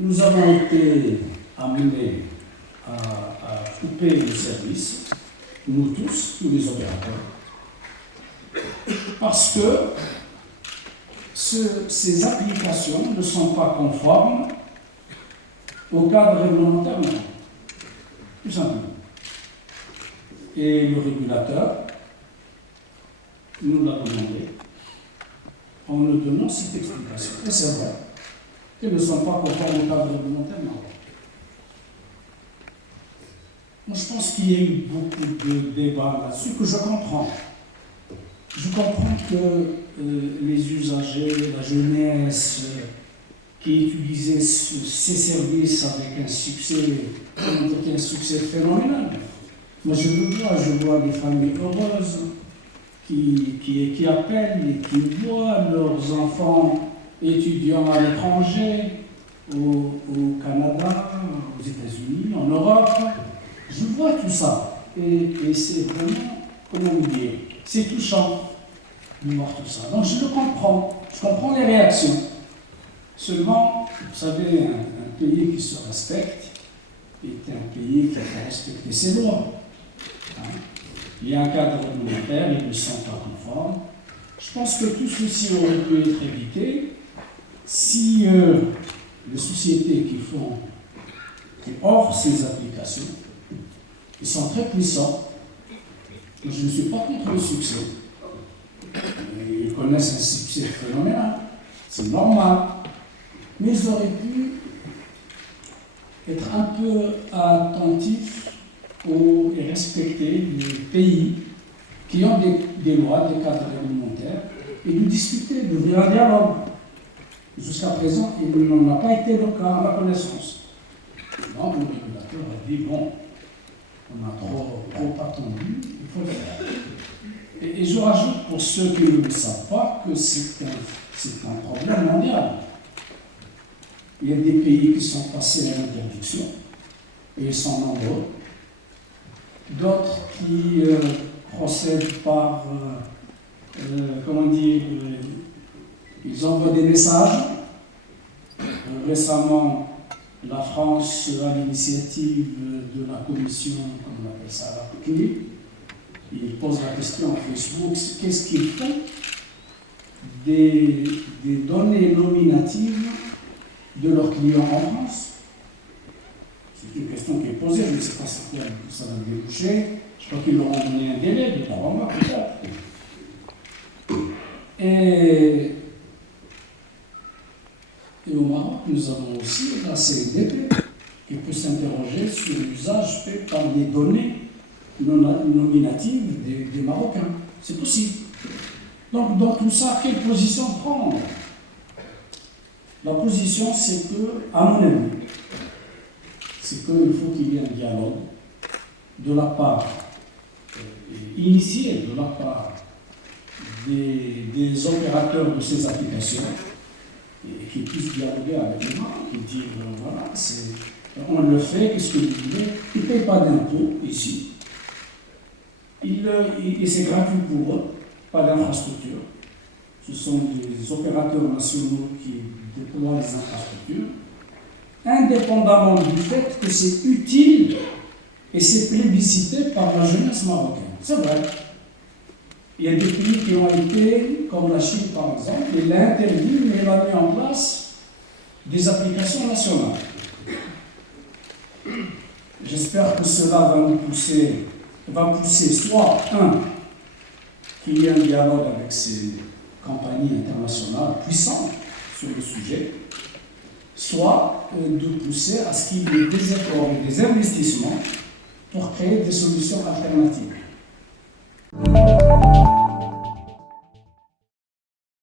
Nous avons été amenés à couper le service, nous tous les opérateurs, parce que ces applications ne sont pas conformes au cadre réglementaire, tout simplement. Et le régulateur nous l'a demandé en nous donnant cette explication. Et c'est vrai qu'elles ne sont pas conformes au cadre réglementaire. Moi, je pense qu'il y a eu beaucoup de débats là-dessus que je comprends. Je comprends que les usagers, la jeunesse qui utilisaient ces services avec un succès phénoménal. Moi, je vois des familles heureuses qui appellent et qui voient leurs enfants étudiants à l'étranger, au Canada, aux États-Unis, en Europe. Je vois tout ça. Et c'est vraiment, comment vous dire, c'est touchant de voir tout ça. Donc je le comprends. Je comprends les réactions. Seulement, vous savez, un pays qui se respecte est un pays qui a respecté ses lois. Il y a un cadre réglementaire, ils ne sont pas conformes. Je pense que tout ceci aurait pu être évité si les sociétés qui offrent ces applications, ils sont très puissants. Je ne suis pas contre le succès. Ils connaissent un succès phénoménal. C'est normal. Mais ils auraient pu être un peu attentifs et respecter les pays qui ont des lois, des cadres réglementaires, et de discuter, d'ouvrir un dialogue. Jusqu'à présent, il n'en a pas été le cas à ma connaissance. Donc, le régulateur a dit, bon, on a trop attendu, il faut le faire. Et je rajoute pour ceux qui ne le savent pas que c'est un problème mondial. Il y a des pays qui sont passés à l'interdiction, et ils sont nombreux. D'autres qui procèdent par, ils envoient des messages. Récemment, la France, à l'initiative de la commission, comme on appelle ça, la CNIL, il pose la question à Facebook, qu'est-ce qu'il fait des données nominatives de leurs clients en France? C'est une question qui est posée, je ne sais pas si ça va déboucher. Je crois qu'ils leur ont donné un délai de 3 mois peut-être. Et au Maroc, nous avons aussi la CNDP qui peut s'interroger sur l'usage fait par les données nominatives des Marocains. C'est possible. Donc, dans tout ça, quelle position prendre? La position, c'est que, à mon avis, c'est qu'il faut qu'il y ait un dialogue de la part, initié de la part des opérateurs de ces applications, et qui puissent dialoguer avec les Maroc et dire, voilà, on le fait, qu'est-ce que vous voulez? Ils ne payent pas d'impôts ici. Et c'est gratuit pour eux, pas d'infrastructure. Ce sont des opérateurs nationaux qui déploient les infrastructures, indépendamment du fait que c'est utile et c'est plébiscité par la jeunesse marocaine. C'est vrai. Il y a des pays qui ont été, comme la Chine par exemple, il l'a interdit, mais il a mis en place des applications nationales. J'espère que cela va nous pousser soit, qu'il y ait un dialogue avec ces compagnies internationales puissantes sur le sujet, soit de pousser à ce qu'il y ait des efforts et des investissements pour créer des solutions alternatives.